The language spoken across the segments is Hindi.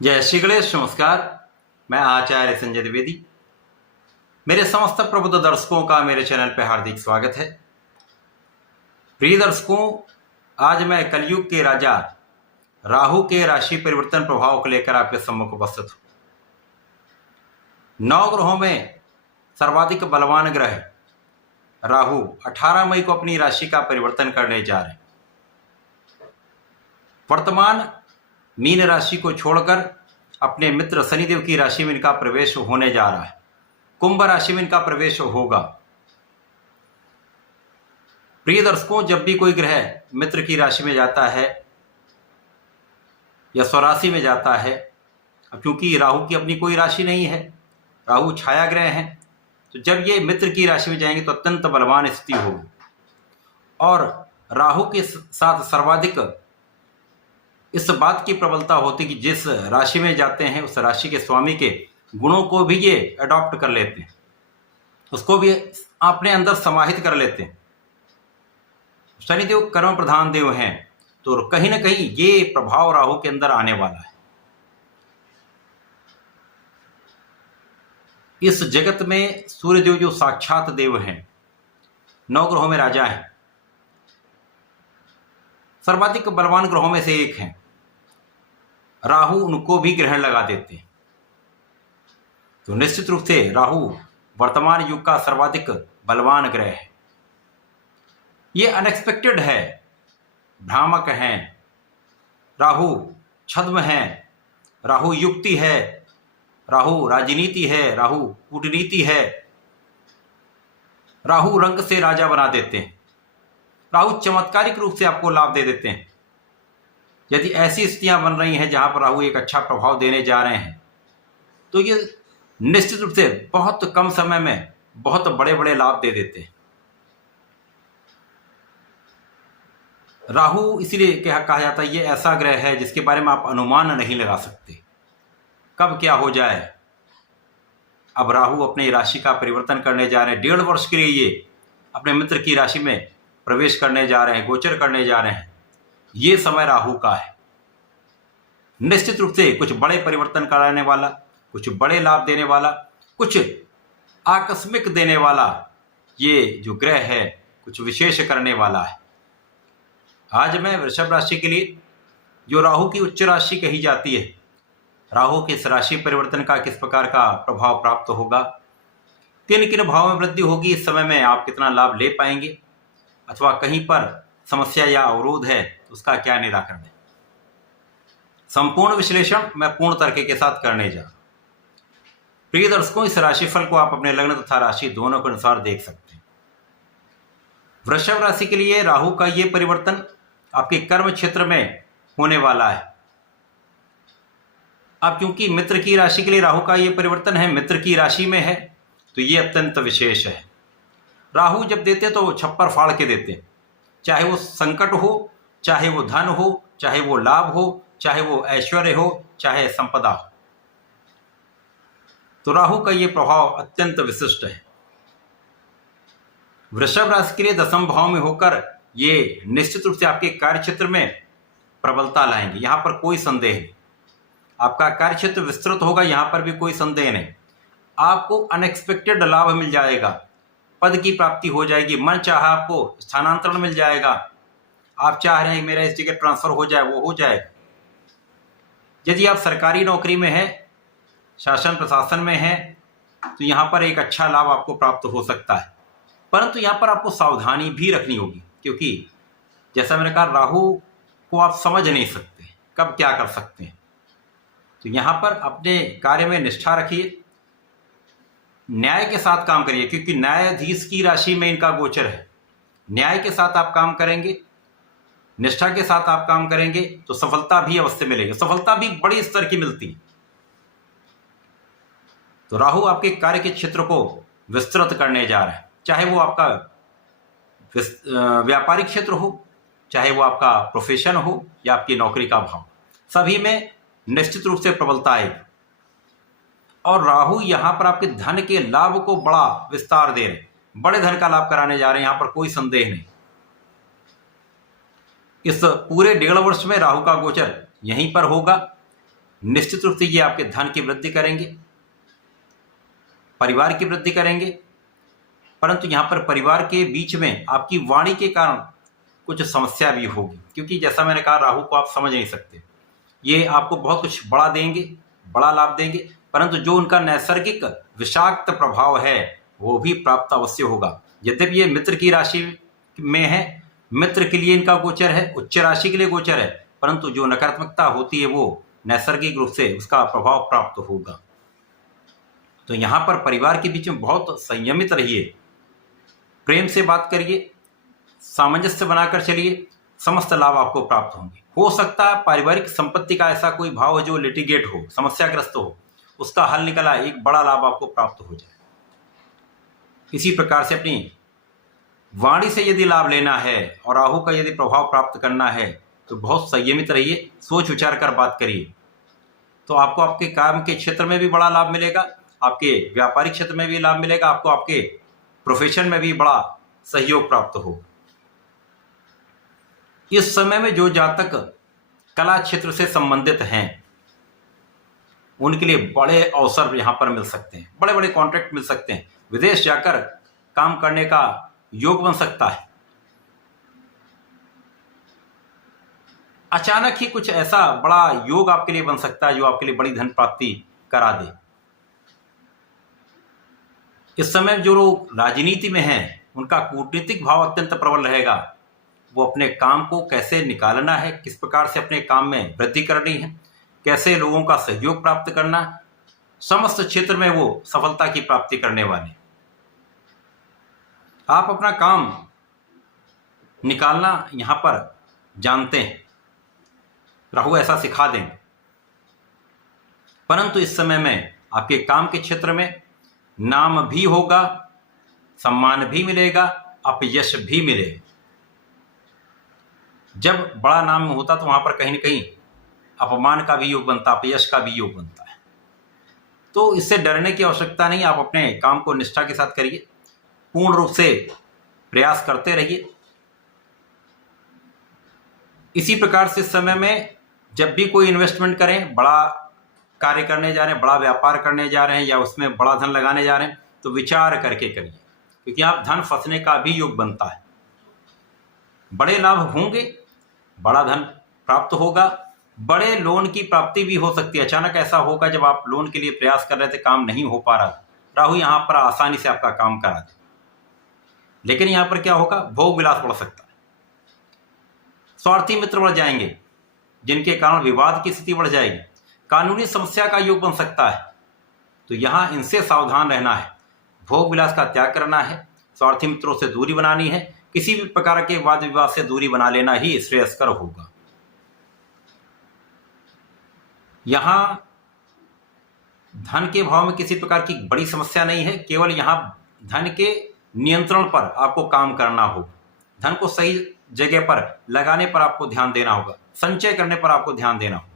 जय श्री गणेश। नमस्कार। मैं आचार्य संजय द्विवेदी। मेरे समस्त प्रबुद्ध दर्शकों का मेरे चैनल पर हार्दिक स्वागत है। प्रिय दर्शकों, आज मैं कलयुग के राजा राहु के राशि परिवर्तन प्रभाव को लेकर आपके सम्मुख उपस्थित हूं। 9 ग्रहों में सर्वाधिक बलवान ग्रह राहु 18 मई को अपनी राशि का परिवर्तन करने जा रहे हैं। वर्तमान मीन राशि को छोड़कर अपने मित्र शनिदेव की राशि में इनका प्रवेश होने जा रहा है। कुंभ राशि में इनका प्रवेश होगा। प्रिय दर्शकों, जब भी कोई ग्रह मित्र की राशि में जाता है या स्वराशि में जाता है, अब क्योंकि राहु की अपनी कोई राशि नहीं है, राहु छाया ग्रह हैं, तो जब ये मित्र की राशि में जाएंगे तो अत्यंत बलवान स्थिति होगी। और राहु के साथ सर्वाधिक इस बात की प्रबलता होती कि जिस राशि में जाते हैं उस राशि के स्वामी के गुणों को भी ये अडॉप्ट कर लेते हैं, उसको भी अपने अंदर समाहित कर लेते हैं। शनिदेव कर्म प्रधान देव हैं, तो कहीं ना कहीं ये प्रभाव राहु के अंदर आने वाला है। इस जगत में सूर्यदेव जो साक्षात देव हैं, 9 ग्रहों में राजा हैं, सर्वाधिक बलवान ग्रहों में से एक हैं। राहु उनको भी ग्रहण लगा देते हैं, तो निश्चित रूप से राहु वर्तमान युग का सर्वाधिक बलवान ग्रह है। ये अनएक्सपेक्टेड है, भ्रामक हैं। राहु छद्म है, राहु युक्ति है, राहु राजनीति है, राहु कूटनीति है। राहु रंग से राजा बना देते हैं। राहु चमत्कारिक रूप से आपको लाभ दे देते हैं। यदि ऐसी स्थितियां बन रही हैं जहां पर राहु एक अच्छा प्रभाव देने जा रहे हैं, तो ये निश्चित रूप से बहुत कम समय में बहुत बड़े बड़े लाभ दे देते हैं। राहु इसीलिए कहा जाता है ये ऐसा ग्रह है जिसके बारे में आप अनुमान नहीं लगा सकते कब क्या हो जाए। अब राहु अपनी राशि का परिवर्तन करने जा रहे हैं। 1.5 वर्ष के लिए ये अपने मित्र की राशि में प्रवेश करने जा रहे हैं, गोचर करने जा रहे हैं। ये समय राहु का है। निश्चित रूप से कुछ बड़े परिवर्तन कराने वाला, कुछ बड़े लाभ देने वाला, कुछ आकस्मिक देने वाला ये जो ग्रह है कुछ विशेष करने वाला है। आज मैं वृषभ राशि के लिए, जो राहु की उच्च राशि कही जाती है, राहु के इस राशि परिवर्तन का किस प्रकार का प्रभाव प्राप्त होगा, किन किन भाव में वृद्धि होगी, इस समय में आप कितना लाभ ले पाएंगे, अथवा कहीं पर समस्या या अवरोध है तो उसका क्या निराकरण है, संपूर्ण विश्लेषण मैं पूर्ण तर्क के साथ करने जा रहा हूं। प्रिय दर्शकों, इस राशिफल को आप अपने लग्न तथा राशि दोनों के अनुसार देख सकते हैं। वृषभ राशि के लिए राहु का ये परिवर्तन आपके कर्म क्षेत्र में होने वाला है। अब क्योंकि मित्र की राशि के लिए राहु का ये परिवर्तन है, मित्र की राशि में है, तो ये अत्यंत विशेष है। राहु जब देते तो छप्पर फाड़ के देते, चाहे वो संकट हो, चाहे वो धन हो, चाहे वो लाभ हो, चाहे वो ऐश्वर्य हो, चाहे संपदा हो। तो राहु का ये प्रभाव अत्यंत विशिष्ट है। वृषभ राशि के लिए 10वें भाव में होकर ये निश्चित रूप से आपके कार्य क्षेत्र में प्रबलता लाएंगे, यहां पर कोई संदेह नहीं। आपका कार्य क्षेत्र विस्तृत होगा, यहां पर भी कोई संदेह नहीं। आपको अनएक्सपेक्टेड लाभ मिल जाएगा, पद की प्राप्ति हो जाएगी, मन चाहा आपको स्थानांतरण मिल जाएगा। आप चाह रहे हैं कि मेरा इस जगह ट्रांसफर हो जाए, वो हो जाएगा। यदि आप सरकारी नौकरी में हैं, शासन प्रशासन में हैं, तो यहाँ पर एक अच्छा लाभ आपको प्राप्त हो सकता है। परंतु यहाँ पर आपको सावधानी भी रखनी होगी, क्योंकि जैसा मैंने कहा, राहु को आप समझ नहीं सकते कब क्या कर सकते हैं। तो यहाँ पर अपने कार्य में निष्ठा रखिए, न्याय के साथ काम करिए, क्योंकि न्यायाधीश की राशि में इनका गोचर है। न्याय के साथ आप काम करेंगे, निष्ठा के साथ आप काम करेंगे तो सफलता भी अवश्य मिलेगी। सफलता भी बड़ी स्तर की मिलती है। तो राहु आपके कार्य के क्षेत्र को विस्तृत करने जा रहा है, चाहे वो आपका व्यापारिक क्षेत्र हो, चाहे वो आपका प्रोफेशन हो या आपकी नौकरी का भाव, सभी में निश्चित रूप से प्रबलता आएगी। और राहु यहां पर आपके धन के लाभ को बड़ा विस्तार दे रहे, बड़े धन का लाभ कराने जा रहे हैं, यहां पर कोई संदेह नहीं। इस पूरे 1.5 वर्ष में राहु का गोचर यहीं पर होगा। निश्चित रूप से ये आपके धन की वृद्धि करेंगे, परिवार की वृद्धि करेंगे। परंतु यहाँ पर परिवार के बीच में आपकी वाणी के कारण कुछ समस्या भी होगी, क्योंकि जैसा मैंने कहा राहु को आप समझ नहीं सकते। ये आपको बहुत कुछ बड़ा देंगे, बड़ा लाभ देंगे, परंतु जो उनका नैसर्गिक विषाक्त प्रभाव है वो भी प्राप्त अवश्य होगा। यद्यपि ये मित्र की राशि में है, मित्र के लिए इनका गोचर है, उच्च राशि के लिए गोचर है, परंतु जो नकारात्मकता होती है वो नैसर्गिक रूप से उसका प्रभाव प्राप्त होगा। तो यहाँ पर परिवार के बीच में बहुत संयमित रहिए, प्रेम से बात करिए, सामंजस्य बनाकर चलिए, समस्त लाभ आपको प्राप्त होंगे। हो सकता है पारिवारिक संपत्ति का ऐसा कोई भाव जो लिटिगेट हो, समस्याग्रस्त हो, उसका हल निकला, एक बड़ा लाभ आपको प्राप्त हो जाए। इसी प्रकार से अपनी वाणी से यदि लाभ लेना है और राहु का यदि प्रभाव प्राप्त करना है तो बहुत संयमित रहिए, सोच विचार कर बात करिए, तो आपको आपके काम के क्षेत्र में भी बड़ा लाभ मिलेगा, आपके व्यापारिक क्षेत्र में भी लाभ मिलेगा, आपको आपके प्रोफेशन में भी बड़ा सहयोग प्राप्त होगा। इस समय में जो जातक कला क्षेत्र से संबंधित हैं उनके लिए बड़े अवसर यहाँ पर मिल सकते हैं, बड़े बड़े कॉन्ट्रैक्ट मिल सकते हैं, विदेश जाकर काम करने का योग बन सकता है। अचानक ही कुछ ऐसा बड़ा योग आपके लिए बन सकता है जो आपके लिए बड़ी धन प्राप्ति करा दे। इस समय जो लोग राजनीति में हैं उनका कूटनीतिक भाव अत्यंत प्रबल रहेगा। वो अपने काम को कैसे निकालना है, किस प्रकार से अपने काम में वृद्धि करनी है, कैसे लोगों का सहयोग प्राप्त करना, समस्त क्षेत्र में वो सफलता की प्राप्ति करने वाले। आप अपना काम निकालना यहाँ पर जानते हैं, राहु ऐसा सिखा देंगे। परंतु इस समय में आपके काम के क्षेत्र में नाम भी होगा, सम्मान भी मिलेगा, अपयश भी मिलेगा। जब बड़ा नाम होता तो वहां पर कहीं न कहीं अपमान का भी योग बनता, अपयश का भी योग बनता है। तो इससे डरने की आवश्यकता नहीं, आप अपने काम को निष्ठा के साथ करिए, पूर्ण रूप से प्रयास करते रहिए। इसी प्रकार से इस समय में जब भी कोई इन्वेस्टमेंट करें, बड़ा कार्य करने जा रहे हैं, बड़ा व्यापार करने जा रहे हैं या उसमें बड़ा धन लगाने जा रहे हैं, तो विचार करके करिए, क्योंकि आप धन फंसने का भी योग बनता है। बड़े लाभ होंगे, बड़ा धन प्राप्त होगा, बड़े लोन की प्राप्ति भी हो सकती है। अचानक ऐसा होगा जब आप लोन के लिए प्रयास कर रहे थे, काम नहीं हो पा रहा, राहु यहाँ पर आसानी से आपका काम करा दे। लेकिन यहाँ पर क्या होगा, भोग विलास बढ़ सकता है, स्वार्थी मित्र बढ़ जाएंगे जिनके कारण विवाद की स्थिति बढ़ जाएगी, कानूनी समस्या का योग बन सकता है। तो यहाँ इनसे सावधान रहना है, भोग विलास का त्याग करना है, स्वार्थी मित्रों से दूरी बनानी है, किसी भी प्रकार के वाद विवाद से दूरी बना लेना ही श्रेयस्कर होगा। यहाँ धन के भाव में किसी प्रकार की बड़ी समस्या नहीं है, केवल यहाँ धन के नियंत्रण पर आपको काम करना होगा, धन को सही जगह पर लगाने पर आपको ध्यान देना होगा, संचय करने पर आपको ध्यान देना होगा।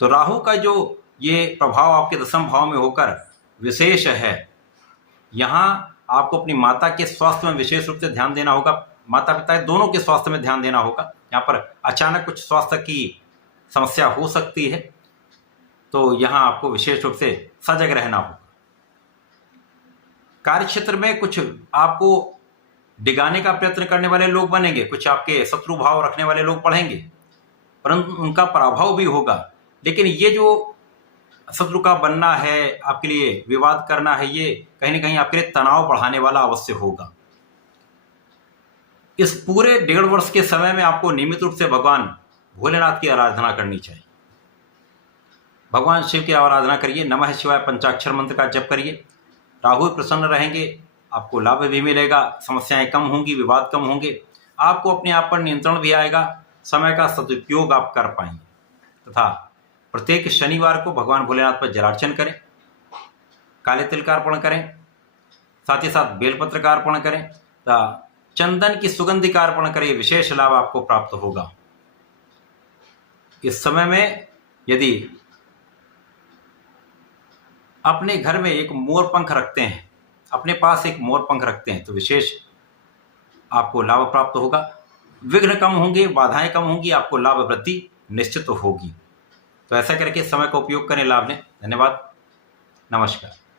तो राहु का जो ये प्रभाव आपके दशम भाव में होकर विशेष है, यहाँ आपको अपनी माता के स्वास्थ्य में विशेष रूप से ध्यान देना होगा, माता पिता दोनों के स्वास्थ्य में ध्यान देना होगा। यहाँ पर अचानक कुछ स्वास्थ्य की समस्या हो सकती है, तो यहाँ आपको विशेष रूप से सजग रहना होगा। कार्य क्षेत्र में कुछ आपको डिगाने का प्रयत्न करने वाले लोग बनेंगे, कुछ आपके शत्रु भाव रखने वाले लोग बढ़ेंगे, परंतु उनका पराभव भी होगा। लेकिन ये जो शत्रु का बनना है, आपके लिए विवाद करना है, ये कहीं न कहीं आपके लिए तनाव बढ़ाने वाला अवश्य होगा। इस पूरे 1.5 वर्ष के समय में आपको नियमित रूप से भगवान भोलेनाथ की आराधना करनी चाहिए। भगवान शिव की आराधना करिए, नमः शिवाय पंचाक्षर मंत्र का जप करिए, राहु प्रसन्न रहेंगे, आपको लाभ भी मिलेगा, समस्याएं कम होंगी, विवाद कम होंगे, आपको अपने आप पर नियंत्रण भी आएगा, समय का सदुपयोग आप कर पाएंगे। तथा प्रत्येक शनिवार को भगवान भोलेनाथ पर जलार्चन करें, काले तिल का अर्पण करें, साथ ही साथ बेलपत्र का अर्पण करें, तथा चंदन की सुगंधि का अर्पण करें, विशेष लाभ आपको प्राप्त होगा। इस समय में यदि अपने घर में एक मोर पंख रखते हैं, अपने पास एक मोर पंख रखते हैं, तो विशेष आपको लाभ प्राप्त होगा, विघ्न कम होंगे, बाधाएं कम होंगी, आपको लाभ वृद्धि निश्चित होगी। तो ऐसा करके समय का उपयोग करें, लाभ लें। धन्यवाद, नमस्कार।